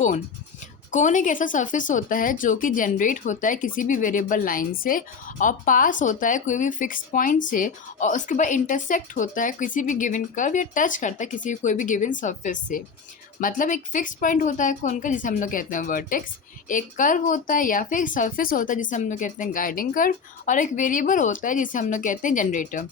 कोन। कोन एक ऐसा सरफेस होता है जो कि जनरेट होता है किसी भी वेरिएबल लाइन से और पास होता है कोई भी फिक्स पॉइंट से और उसके बाद इंटरसेक्ट होता है किसी भी गिवन कर्व या टच करता है किसी कोई भी गिवन सरफेस से। मतलब एक फिक्स पॉइंट होता है कोन का जिसे हम लोग कहते हैं वर्टेक्स, एक कर्व होता है या फिर एक सरफेस होता है जिसे हम लोग कहते हैं गाइडिंग कर्व, और एक वेरिएबल होता है जिसे हम लोग कहते हैं जनरेटर।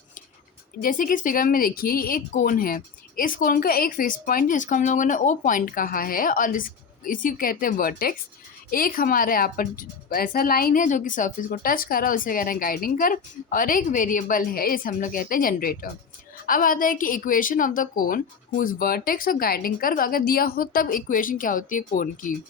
जैसे कि इस फिगर में देखिए एक कोन है, इस कोन का एक फिक्स पॉइंट जिसको हम लोगों ने ओ पॉइंट कहा है और इसी को कहते हैं वर्टेक्स। एक हमारे यहाँ पर ऐसा लाइन है जो कि सरफेस को टच कर रहा है, उसे कहते हैं गाइडिंग कर्व, और एक वेरिएबल है जिसे हम लोग कहते हैं जनरेटर। अब आता है कि equation of the cone whose vertex और गाइडिंग कर्व अगर दिया हो तब इक्वेशन क्या होती है कोन की।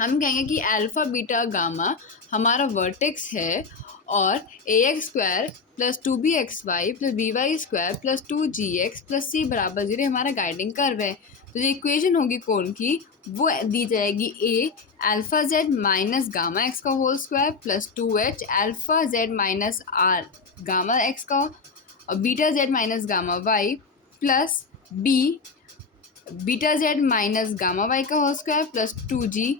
हम कहेंगे कि अल्फा बीटा गामा हमारा वर्टेक्स है और a x square plus 2bxy plus by square plus 2gx plus c बराबर 0 हमारा गाइडिंग कर्व है। तो जो इक्वेशन होगी कोन की वो दी जाएगी a alpha z minus gamma x का whole square plus 2h alpha z minus r gamma x का और beta z minus gamma y plus b beta z minus gamma y का whole square plus 2g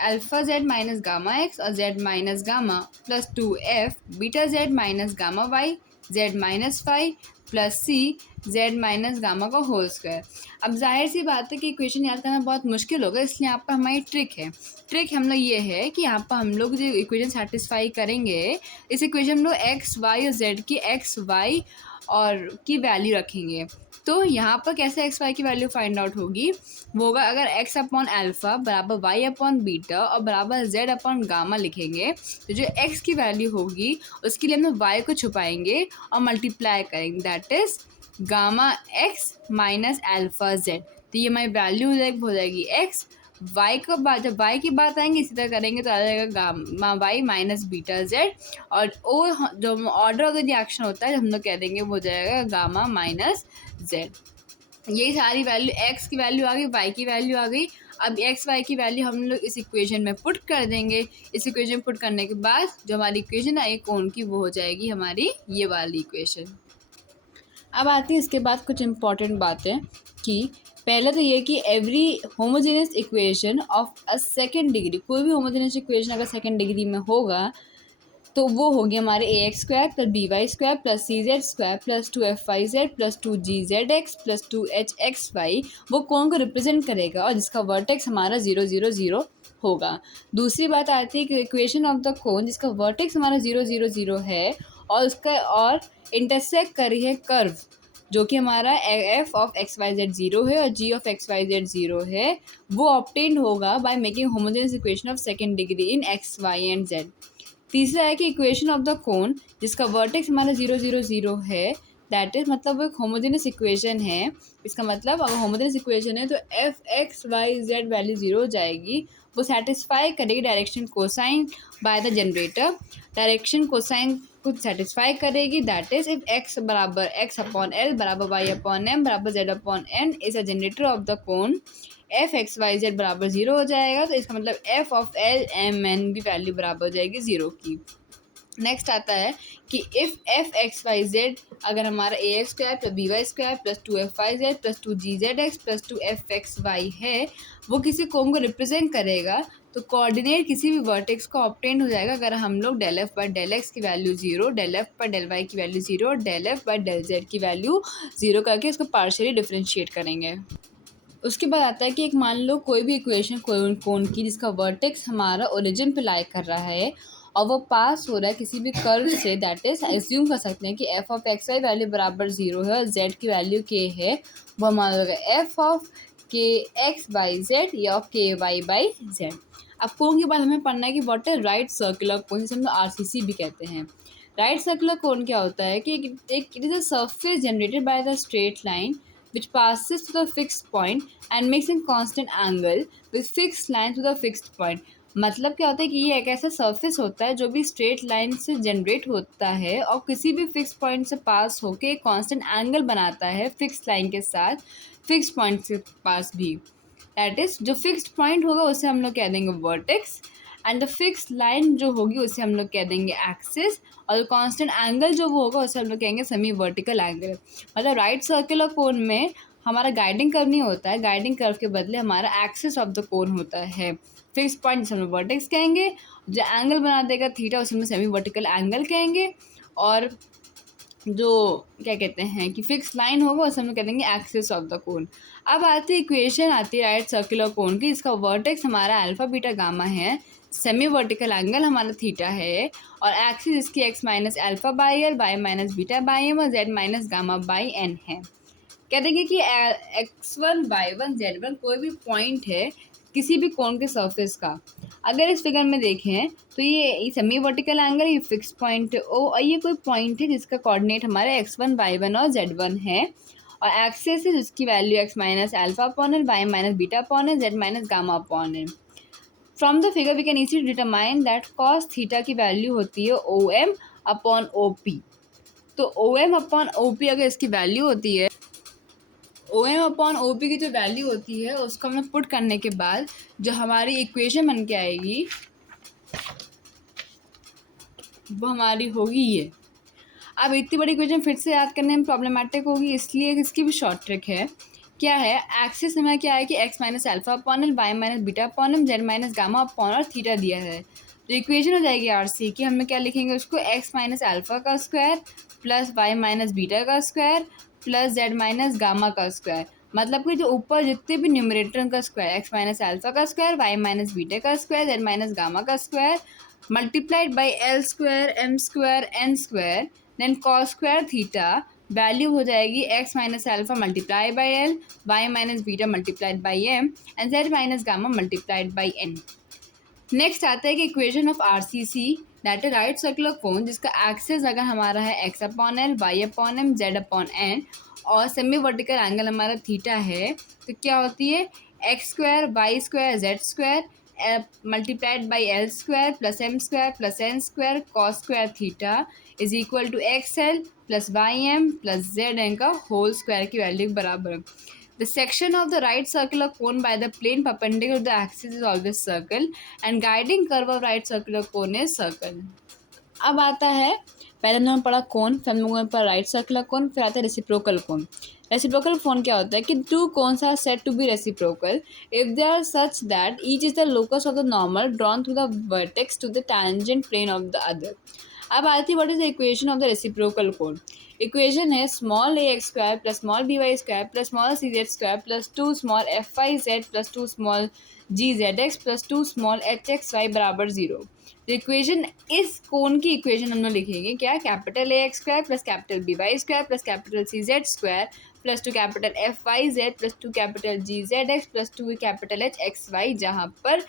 alpha z minus gamma x और z minus gamma plus 2f beta z minus gamma y z minus five plus c z minus gamma का whole square. अब जाहिर सी बात है कि equation याद करना बहुत मुश्किल होगा, इसलिए यहाँ पर हमारी ट्रिक है। ट्रिक हम लोग ये है कि यहाँ पर हम लोग जो इक्वेशन सेटिस्फाई करेंगे इस इक्वेशन में लोग एक्स वाई और जेड की एक्स वाई और की वैल्यू रखेंगे। तो यहाँ पर कैसे एक्स वाई की वैल्यू फाइंड आउट होगी, वो होगा अगर एक्स अपॉन अल्फ़ा बराबर वाई अपॉन बीटा और बराबर जेड अपॉन गामा लिखेंगे तो जो एक्स की वैल्यू होगी उसके लिए हम लोग वाई को छुपाएंगे और मल्टीप्लाई करेंगे, that is gamma x minus alpha Z. तो ये हमारी वैल्यू हो जाएगी एक्स। वाई को जब वाई की बात आएंगे इसी तरह करेंगे तो आ जाएगा gamma Y minus beta Z, और ओ जो ऑर्डर ऑफ द रिएक्शन होता है हम लोग कह देंगे वो हो जाएगा गामा माइनस जेड। ये सारी वैल्यू एक्स की वैल्यू आ गई, वाई की वैल्यू आ गई। अब एक्स वाई की वैल्यू हम लोग इस इक्वेशन में पुट कर देंगे। इस इक्वेशन में पुट करने के बाद जो हमारी इक्वेशन आई कोन की वो हो जाएगी हमारी ये वाली इक्वेशन। अब आती है इसके बाद कुछ इंपॉर्टेंट बातें कि पहले तो ये कि every homogeneous equation of a second degree, कोई भी होमोजेनियस इक्वेशन अगर सेकेंड डिग्री में होगा तो वो होगी हमारे a x square plus B Y square plus c z square plus 2f(y)z plus 2g(z)x plus 2h(x)y वो कौन को रिप्रेजेंट करेगा और जिसका वर्टेक्स हमारा 0 0 0 होगा। दूसरी बात आती है कि इक्वेशन ऑफ द कोन जिसका वर्टेक्स हमारा 0 0 0 है और उसका और इंटरसेक्ट कर रही है कर्व जो कि हमारा F of X Y Z 0 है और G of X Y Z 0 है, वो ऑब्टेन्ड होगा by making homogeneous equation of second degree in X Y and Z. तीसरा है कि इक्वेशन ऑफ द कोन जिसका वर्टेक्स हमारा 0 0 0 है, दैट इज मतलब वो एक होमोजेनियस इक्वेशन है। इसका मतलब अगर होमोजेनियस इक्वेशन है तो F x Y Z value 0 हो जाएगी। वो सेटिस्फाई करेगी direction cosine by the generator, direction cosine को सेटिस्फाई करेगी, दैट इज इफ एक्स बराबर एक्स अपॉन एल बराबर वाई अपॉन एम बराबर Z upon N is a generator of the cone F x Y Z बराबर 0 हो जाएगा। तो इसका मतलब F of L M N की वैल्यू बराबर हो जाएगी 0 की। नेक्स्ट आता है कि if f x Y z अगर हमारा a x square plus B Y square plus 2f(y)z plus 2g(z)x plus 2f(x)y है, वो किसी कोन को रिप्रेजेंट करेगा तो कोऑर्डिनेट किसी भी वर्टेक्स को ऑब्टेन हो जाएगा अगर हम लोग del f by del x की value 0, del f by del y की वैल्यू 0 और del f by del z की वैल्यू 0 करके इसको पार्शियली डिफ्रेंशिएट करेंगे। उसके बाद आता है कि एक मान लो कोई भी इक्वेशन कोन की जिसका वर्टेक्स हमारा ओरिजिन पे लाई कर रहा है और वो पास हो रहा है किसी भी कर्व से, दैट इज एज्यूम कर सकते हैं कि F of X Y value बराबर 0 है और जेड की वैल्यू के है, वो हमारा होगा एफ ऑफ के एक्स बाई जेड या ऑफ के वाई बाई जेड। अब कोन के बाद हमें पढ़ना है कि व्हाट इज राइट सर्कुलर कोन, जिसे हम लोग आरसीसी भी कहते हैं। राइट सर्कुलर कोन क्या होता है कि it is a surface generated by the straight line which passes to the fixed point and makes a constant angle with fixed line to the fixed point। मतलब क्या होता है कि ये एक ऐसा सरफेस होता है जो भी स्ट्रेट लाइन से जनरेट होता है और किसी भी फिक्स पॉइंट से पास होकर एक कांस्टेंट एंगल बनाता है फिक्स लाइन के साथ फिक्स पॉइंट के पास भी। दैट इज जो फिक्स्ड पॉइंट होगा उसे हम लोग कह देंगे vertex and the fix line जो होगी उसे हम लोग कह देंगे एक्सिस, और कांस्टेंट एंगल जो वो होगा उसे हम लोग कहेंगे सेमी वर्टिकल एंगल। मतलब राइट सर्कुलर कोन में हमारा गाइडिंग कर्व नहीं होता है, गाइडिंग कर्व के बदले हमारा एक्सिस ऑफ द कोन होता है। फिक्स पॉइंट जिसे हम वर्टेक्स कहेंगे, जो एंगल बना देगा थीटा उसे हम सेमी वर्टिकल एंगल कहेंगे, और जो क्या कहते हैं कि फिक्स लाइन होगा उसे हम कह देंगे एक्सिस ऑफ द कोन। अब आती है इक्वेशन आती है राइट सर्कुलर कोन की, इसका वर्टेक्स हमारा अल्फा बीटा गामा है, सेमी वर्टिकल एंगल हमारा थीटा है, और एक्सिस इसकी x minus alpha by l, Y minus beta by m और z minus gamma by n है। कह देंगे कि x1 y1 z1 कोई भी पॉइंट है किसी भी कोन के सरफेस का। अगर इस फिगर में देखें तो ये सेमी वर्टिकल एंगल, ये फिक्स पॉइंट ओ, और ये कोई पॉइंट है जिसका कोऑर्डिनेट हमारे x1 y1 और z1 है, और एक्सिस है जिसकी value x minus alpha upon L, Y minus beta upon l, z minus gamma upon l. From the figure we can easily determine that cos theta की value होती है O M upon O P. तो O M upon O P अगर इसकी value होती है, O M upon O P की जो वैल्यू होती है उसको हमें पुट करने के बाद जो हमारी इक्वेशन बन के आएगी वो हमारी होगी ये। अब इतनी बड़ी इक्वेशन फिर से याद करने में प्रॉब्लमेटिक होगी, इसलिए इसकी भी शॉर्ट ट्रिक है। क्या है, एक्सिस हमें क्या है कि X minus alpha upon L, Y minus beta upon M, Z minus gamma upon और थीटा दिया है। तो इक्वेशन हो जाएगी आर सी की, हमें क्या लिखेंगे उसको, एक्स माइनस अल्फा का square plus y minus beta का square plus z minus gamma का स्क्वायर। मतलब कि जो ऊपर जितने भी न्यूमरेटर का स्क्वायर, एक्स माइनस अल्फा का स्क्वायर, वाई माइनस बीटा का स्क्वायर, जेड माइनस गामा का square, multiplied by L square, m square, n square, then cos square theta. Value हो जाएगी x minus alpha multiply by l, Y minus beta multiplied by M and Z minus gamma multiplied by N. Next आता है कि equation of R C C, that is right circular cone, जिसका axis अगर हमारा है X upon L, Y upon M, Z upon N, और semi vertical angle हमारा theta है, तो क्या होती है X square Y square Z square multiplied by L square plus M square plus N square cos square theta is equal to x L plus Y M plus Z N का whole square की value के बराबर। The section of the right circular cone by the plane perpendicular to the axis is always circle and guiding curve of right circular cone is circle. अब आता है, पहले हमने पढ़ा कोन, फिर हम लोगों ने पढ़ा राइट सर्कुलर कोन, फिर आता है रेसिप्रोकल कोन। रेसिप्रोकल कोन क्या होता है कि two cones are said to be reciprocal if they are such that each is the locus of the normal drawn through the vertex to the tangent plane of the other. अब आती है what is the equation of the reciprocal cone. Equation है small a x square plus small b Y square plus small c z square plus two small f y z plus two small ji z x plus two small h x y बराबर zero. तो equation, इस cone की equation हम लोग लिखेंगे क्या, capital a x square plus capital b Y square plus capital c z square plus two capital f y z plus two capital g z x plus two capital h x y, जहाँ पर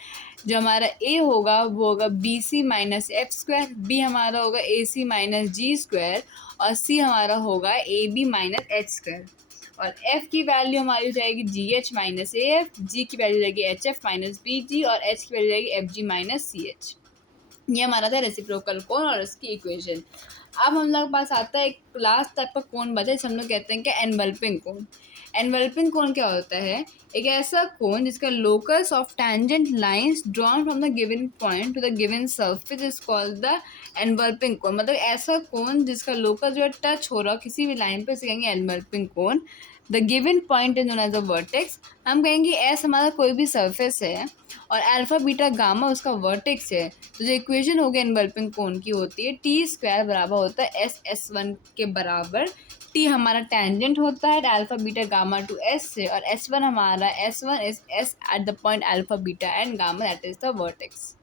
जो हमारा a होगा वो होगा b c minus f square, b हमारा होगा ए सी minus जी square, और सी हमारा होगा a b minus h square, और एफ की वैल्यू हमारी हो जाएगी g h minus a f, g की वैल्यू जाएगी h f minus b g, और एच की वैल्यू जाएगी f g minus c h. ये हमारा था रेसिप्रोकल कोन और इसकी इक्वेशन। अब हम लोग के पास आता है एक लास्ट टाइप का कोन बचा, जिसे हम लोग कहते हैं कि एनवल्पिंग कोन। एनवल्पिंग कोन क्या होता है, एक ऐसा कोन जिसका locus of tangent lines drawn from the given point to the given surface is called the enveloping cone. मतलब ऐसा कोन जिसका लोकस जो है टच हो रहा हो किसी भी लाइन पे, इसे कहेंगे enveloping cone. The given point is known as the vertex. हम कहेंगे एस हमारा कोई भी सरफेस है और अल्फा बीटा गामा उसका वर्टेक्स है, तो जो इक्वेशन होगी एनवल्पिंग कोन की होती है टी स्क्वायर बराबर होता है एस एस वन के बराबर। टी हमारा टेंजेंट होता है alpha beta gamma two S से, और एस वन हमारा S one is S at the point alpha beta and gamma that is the vertex.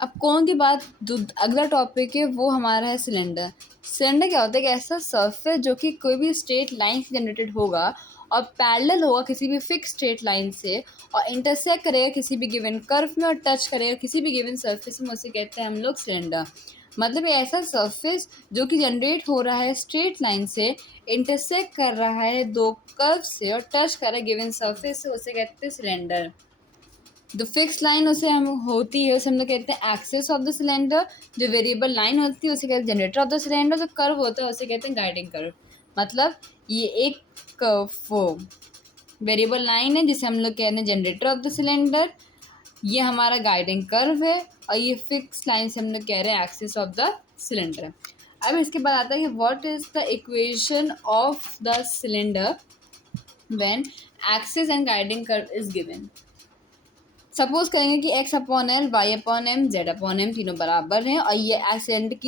अब कोन के बाद जो अगला टॉपिक है वो हमारा है सिलेंडर। सिलेंडर क्या होता है कि ऐसा सरफेस जो कि कोई भी स्ट्रेट लाइन से जनरेटेड होगा और पैरेलल होगा किसी भी फिक्स स्ट्रेट लाइन से, और इंटरसेक्ट करेगा किसी भी गिवन कर्व में और टच करेगा किसी भी गिवन सरफेस में, उसे कहते हैं हम लोग सिलेंडर। मतलब ऐसा सरफेस जो कि जनरेट हो रहा है स्ट्रेट लाइन से, इंटरसेक्ट कर रहा है दो कर्व से और टच कर रहा है गिवन सरफेस से, उसे कहते हैं सिलेंडर। जो फिक्स लाइन उसे हम होती है उसे हम लोग कहते हैं एक्सिस ऑफ द सिलेंडर। जो वेरिएबल लाइन होती है उसे कहते हैं जनरेटर ऑफ द सिलेंडर। जो कर्व होता है उसे कहते हैं गाइडिंग कर्व। मतलब ये एक वो वेरिएबल लाइन है जिसे हम लोग कहते हैं जनरेटर ऑफ द सिलेंडर, ये हमारा गाइडिंग कर्व है, और ये फिक्स लाइन से हम लोग कह रहे हैं एक्सिस ऑफ द सिलेंडर। अब इसके बाद आता है कि what is the equation of the cylinder. when axis and guiding curve is given. Suppose करेंगे कि x upon L, y upon M, z upon M तीनों बराबर हैं और ये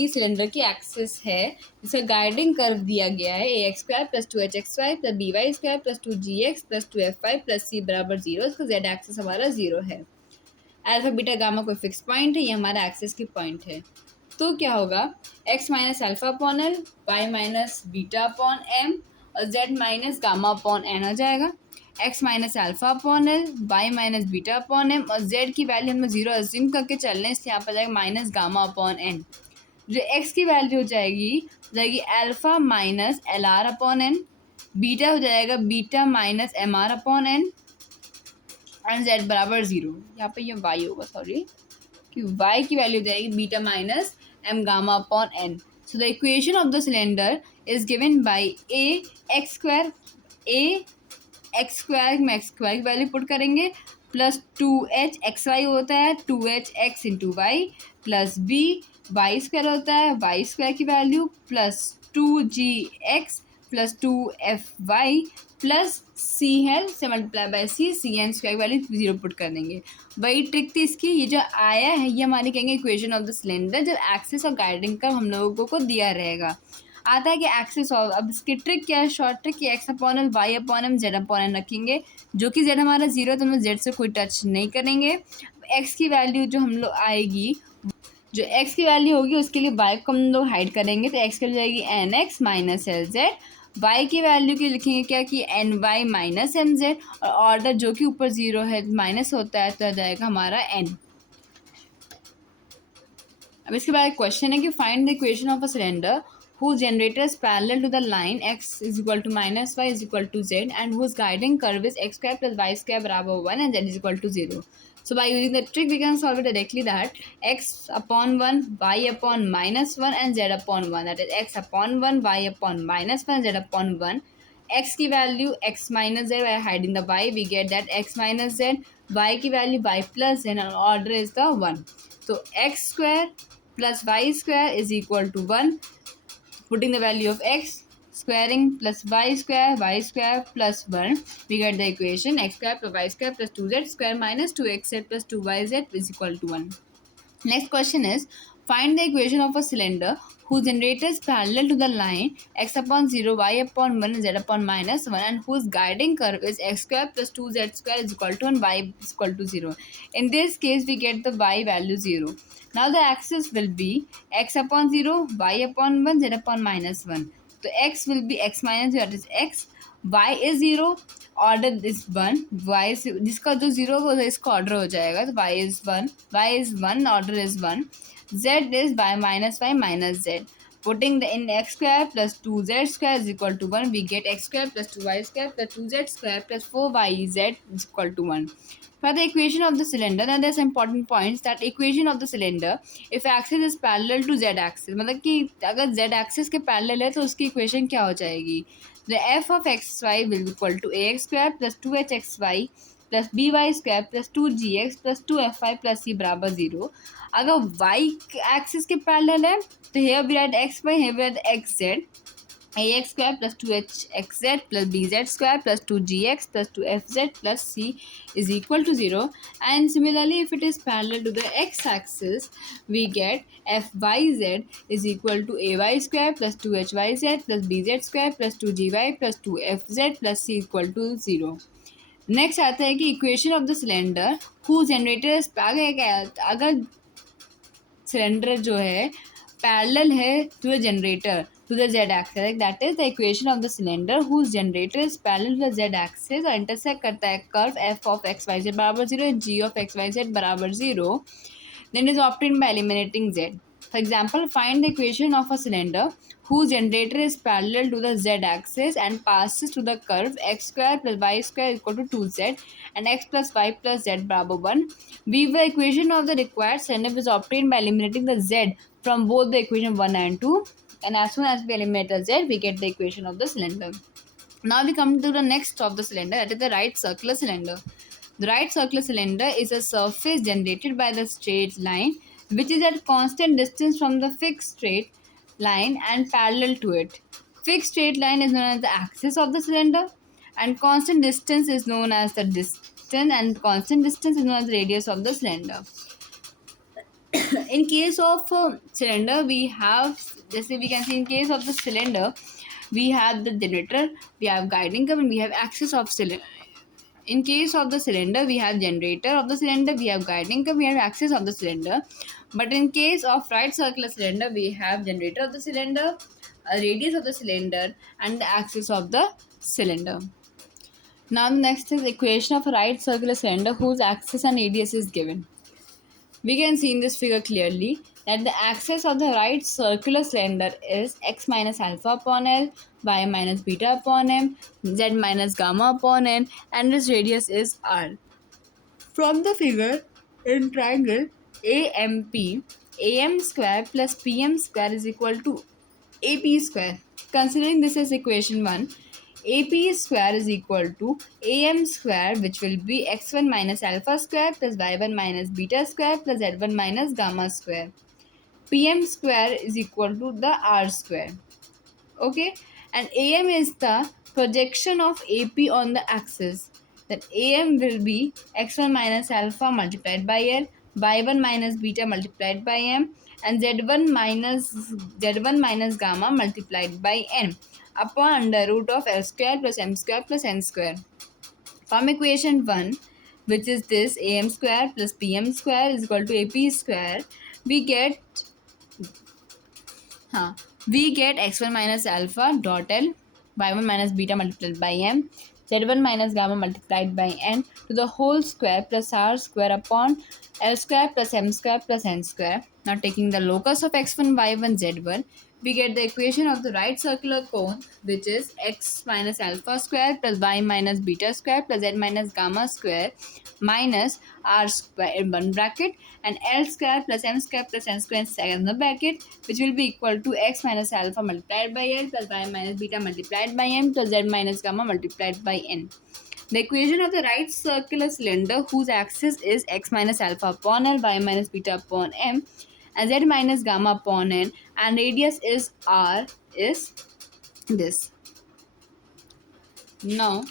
सिलेंडर की एक्सिस है जिसका गाइडिंग कर्व दिया गया है a x square plus 2hxy plus B Y square plus 2gx plus 2fy plus c बराबर 0। इसका z एक्सिस हमारा 0 है। अल्फा बीटा गामा कोई फिक्स पॉइंट है, ये हमारा एक्सिस की पॉइंट है। तो क्या होगा, x minus alpha upon L, y minus beta upon M और z minus gamma upon N हो जाएगा। x minus alpha upon L, y minus beta upon M और z की वैल्यू हमें 0 अज्यूम करके चल रहे हैं, इसलिए यहाँ पर जाएगा माइनस गामा अपॉन एन। जो x की वैल्यू हो जाएगी alpha minus L R upon N, beta हो जाएगा beta minus M R upon N and z बराबर 0। यहाँ पे ये y होगा, सॉरी, कि y की वैल्यू हो जाएगी beta minus m gamma upon n. So the equation of the cylinder is given by a x square में एक्स स्क्वायर की वैल्यू पुट करेंगे प्लस 2h(xy) होता है 2h(x) into y plus B Y square होता है y square की value plus 2gx plus 2fy plus c है से multiply by c n square की वैल्यू 0 पुट कर देंगे। वही ट्रिक थी इसकी, ये जो आया है ये हमारी कहेंगे इक्वेशन ऑफ द सिलेंडर जब एक्सिस और गाइडिंग कर्व हम लोगों को दिया रहेगा। आता है कि एक्सिस ऑफ, अब इसकी ट्रिक क्या है, शॉर्ट ट्रिक, कि X upon L, Y upon M, Z upon N रखेंगे, जो कि जेड हमारा 0 है तो हम जेड से कोई टच नहीं करेंगे। एक्स की वैल्यू जो हम लोग आएगी, जो एक्स की वैल्यू होगी उसके लिए वाई को हम लोग हाइड करेंगे तो एक्स की वैल्यू जाएगी N X minus L Z. Y की वैल्यू की लिखेंगे क्या कि N Y minus M Z और ऑर्डर जो कि ऊपर 0 है माइनस होता है तो आ जाएगा हमारा एन। अब इसके बाद क्वेश्चन है कि find the equation of a cylinder whose generator is parallel to the line x is equal to minus y is equal to z and whose guiding curve is x square plus y square बराबर 1 and z is equal to 0. So by using the trick we can solve it directly, that x upon 1, y upon minus 1 and z upon 1, that is x upon 1, y upon minus 1 z upon 1. x की value x minus z by hiding the y we get that x minus z, y की value y plus z and order is the 1. So x square plus y square is equal to 1. Putting the value of x, squaring plus y square plus 1, we get the equation x square plus y square plus 2z square minus 2xz plus 2yz is equal to 1. Next question is, find the equation of a cylinder whose generator is parallel to the line x upon 0, y upon 1, z upon minus 1 and whose guiding curve is x square plus 2z square is equal to 1, y is equal to 0. In this case, we get the y value 0. Now the axis will be x upon 0, y upon 1, z upon minus 1. So x will be x minus 0, that is x. y is 0, order is 1, y से जिसका जो 0 होगा इसका order हो जाएगा तो y is 1, order is 1, z is y minus y minus z. Putting the in x square plus 2z square is equal to 1, we get x square plus 2y square plus 2z square plus 4yz is equal to 1. For the equation of the cylinder, now there's important points that equation of the cylinder, if axis is parallel to z axis, मतलब कि अगर z axis के parallel है तो उसकी equation क्या हो जाएगी, the f of xy will be equal to ax square plus 2hxy plus B Y square plus 2gx plus 2fy plus c बराबर 0. अगर y एक्सिस के पैरेलल है तो here we write x by, here we write xz, ax square plus 2hxz plus bz square plus 2gx plus 2fz plus c is equal to 0. And similarly, if it is parallel to the x axis, we get fyz is equal to ay square plus 2hyz plus bz square plus 2gy plus 2fz plus c equal to 0. Next आता है कि equation of the cylinder who generator, अगर cylinder जो है parallel है to the generator to the Z axis, that is the equation of the cylinder whose generator is parallel to the Z axis और intersect करता है curve F of X Y Z बराबर 0 G of X Y Z बराबर 0, then is obtained by eliminating Z. For example, find the equation of a cylinder whose generator is parallel to the z-axis and passes to the curve x square plus y square equal to 2z and x plus y plus z बराबर 1. We the equation of the required cylinder is obtained by eliminating the z from both the equation 1 and 2. And as soon as we eliminate the z, we get the equation of the cylinder. Now we come to the next of the cylinder, that is the right circular cylinder. The right circular cylinder is a surface generated by the straight line which is at constant distance from the fixed straight line and parallel to it. Fixed straight line is known as the axis of the cylinder and constant distance is known as the distance, and constant distance is known as the radius of the cylinder. In case of cylinder, we have, just we can see, in case of the cylinder, we have the generator, we have guiding curve, and we have axis of cylinder. In case of the cylinder, we have generator of the cylinder, we have guiding curve, we have axis of the cylinder. But in case of right circular cylinder, we have generator of the cylinder, a radius of the cylinder, and the axis of the cylinder. Now the next is equation of a right circular cylinder whose axis and radius is given. We can see in this figure clearly that the axis of the right circular cylinder is x minus alpha upon L, y minus beta upon m, z minus gamma upon n, and its radius is r. From the figure, in triangle AMP, AM square plus PM square is equal to AP square. Considering this as equation 1, AP square is equal to AM square, which will be x1 minus alpha square plus y1 minus beta square plus z1 minus gamma square. PM square is equal to the r square. Okay, and AM is the projection of AP on the axis. That AM will be x1 minus alpha multiplied by L, y1 minus beta multiplied by m, and z1 minus gamma multiplied by n upon under root of L square plus m square plus n square. From equation 1, which is this, AM square plus PM square is equal to AP square, we get x1 minus alpha dot L, y1 minus beta multiplied by m, z1 minus gamma multiplied by n to the whole square plus r square upon L square plus m square plus n square. Now taking the locus of x1, y1, z1, we get the equation of the right circular cone, which is x minus alpha square plus y minus beta square plus z minus gamma square minus r square in one bracket, and L square plus m square plus n square in second bracket, which will be equal to x minus alpha multiplied by L plus y minus beta multiplied by m plus z minus gamma multiplied by n. The equation of the right circular cylinder whose axis is x minus alpha upon L, y minus beta upon m, and z minus gamma upon n, and radius is r, is this. Now,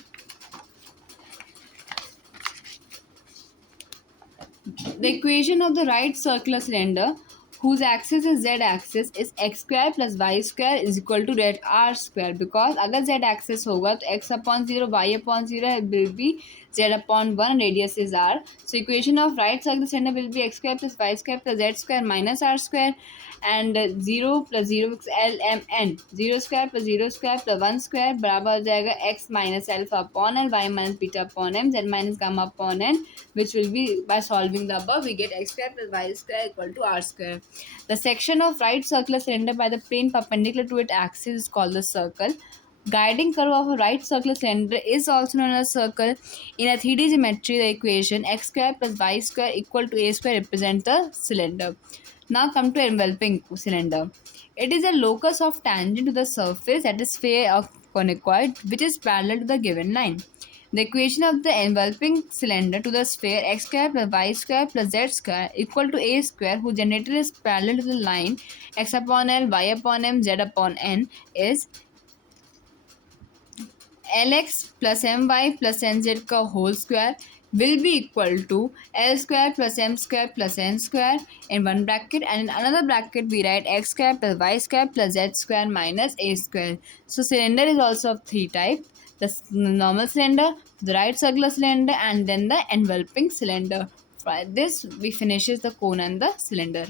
the equation of the right circular cylinder whose axis is z axis is x square plus y square is equal to that r square, because अगर z axis होगा तो x upon 0, y upon 0 will be z upon 1, radius is r. So equation of right circular cylinder will be x square plus y square plus z square minus r square, and 0 plus 0 L m n, 0 square plus 0 square plus 1 square बराबर हो जाएगा x minus alpha upon L, y minus beta upon m, z minus gamma upon n, which will be, by solving the above, we get x square plus y square equal to r square. The section of right circular cylinder by the plane perpendicular to its axis is called the circle. Guiding curve of a right circular cylinder is also known as circle. In a 3D geometry, the equation x square plus y square equal to a square represents the cylinder. Now come to enveloping cylinder. It is a locus of tangent to the surface, that is sphere or conicoid, which is parallel to the given line. The equation of the enveloping cylinder to the sphere x square plus y square plus z square equal to a square whose generator is parallel to the line x upon L, y upon m, z upon n is Lx plus my plus nz का whole square will be equal to L square plus m square plus n square in one bracket, and in another bracket we write x square plus y square plus z square minus a square. So cylinder is also of three types: the normal cylinder, the right circular cylinder, and then the enveloping cylinder. For this we finishes the cone and the cylinder.